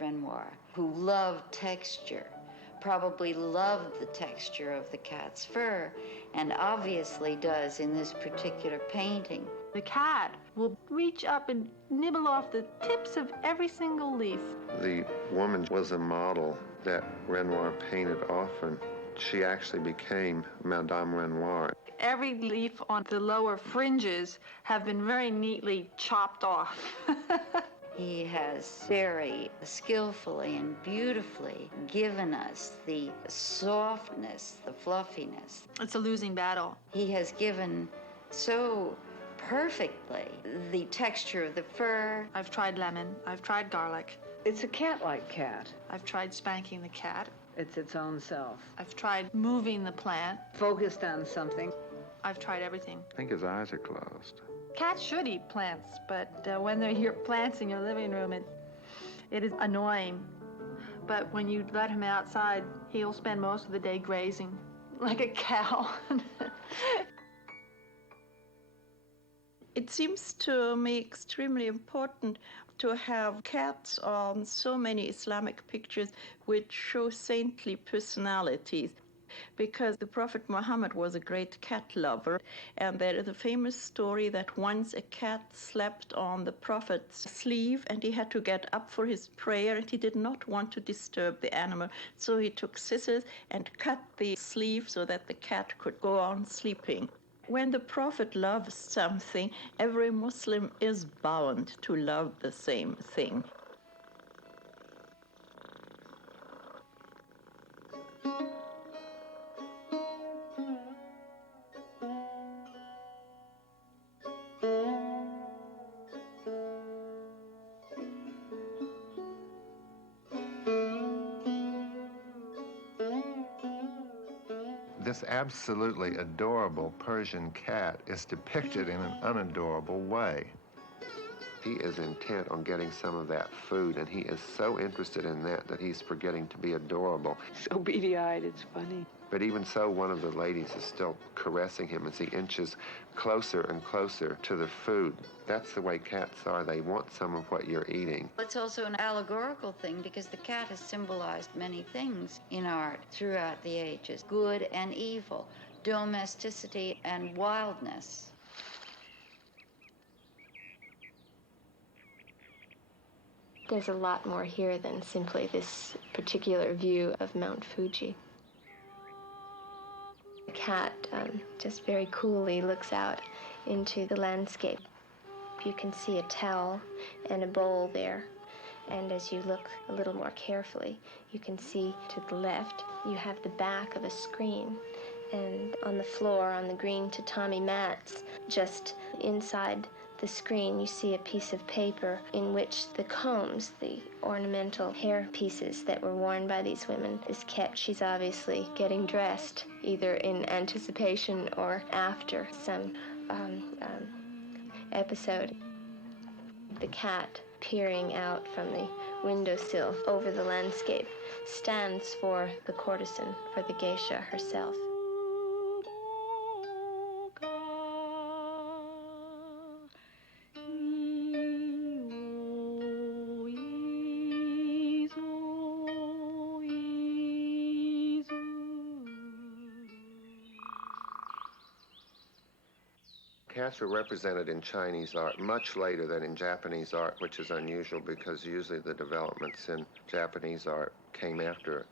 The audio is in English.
Renoir, who loved texture, probably loved the texture of the cat's fur, and obviously does in this particular painting. The cat will reach up and nibble off the tips of every single leaf. The woman was a model that Renoir painted often. She actually became Madame Renoir. Every leaf on the lower fringes have been very neatly chopped off. He has very skillfully and beautifully given us the softness, the fluffiness. It's a losing battle. He has given so perfectly the texture of the fur. I've tried lemon. I've tried garlic. It's a cat-like cat. I've tried spanking the cat. It's its own self. I've tried moving the plant. Focused on something. I've tried everything. I think his eyes are closed. Cats should eat plants, but when they're your plants in your living room, it is annoying. But when you let him outside, he'll spend most of the day grazing like a cow. It seems to me extremely important to have cats on so many Islamic pictures which show saintly personalities, because the Prophet Muhammad was a great cat lover, and there is a famous story that once a cat slept on the Prophet's sleeve and he had to get up for his prayer, and he did not want to disturb the animal, so he took scissors and cut the sleeve so that the cat could go on sleeping. When the Prophet loves something, every Muslim is bound to love the same thing. This absolutely adorable Persian cat is depicted in an unadorable way. He is intent on getting some of that food, and he is so interested in that he's forgetting to be adorable. So beady-eyed, it's funny. But even so, one of the ladies is still caressing him as he inches closer and closer to the food. That's the way cats are. They want some of what you're eating. It's also an allegorical thing because the cat has symbolized many things in art throughout the ages, good and evil, domesticity and wildness. There's a lot more here than simply this particular view of Mount Fuji. The cat just very coolly looks out into the landscape. You can see a towel and a bowl there, and as you look a little more carefully, you can see to the left you have the back of a screen, and on the floor, on the green tatami mats, just inside the screen, you see a piece of paper in which the combs, the ornamental hair pieces that were worn by these women, is kept. She's obviously getting dressed, either in anticipation or after some episode. The cat, peering out from the windowsill over the landscape, stands for the courtesan, for the geisha herself. Cats were represented in Chinese art much later than in Japanese art, which is unusual because usually the developments in Japanese art came after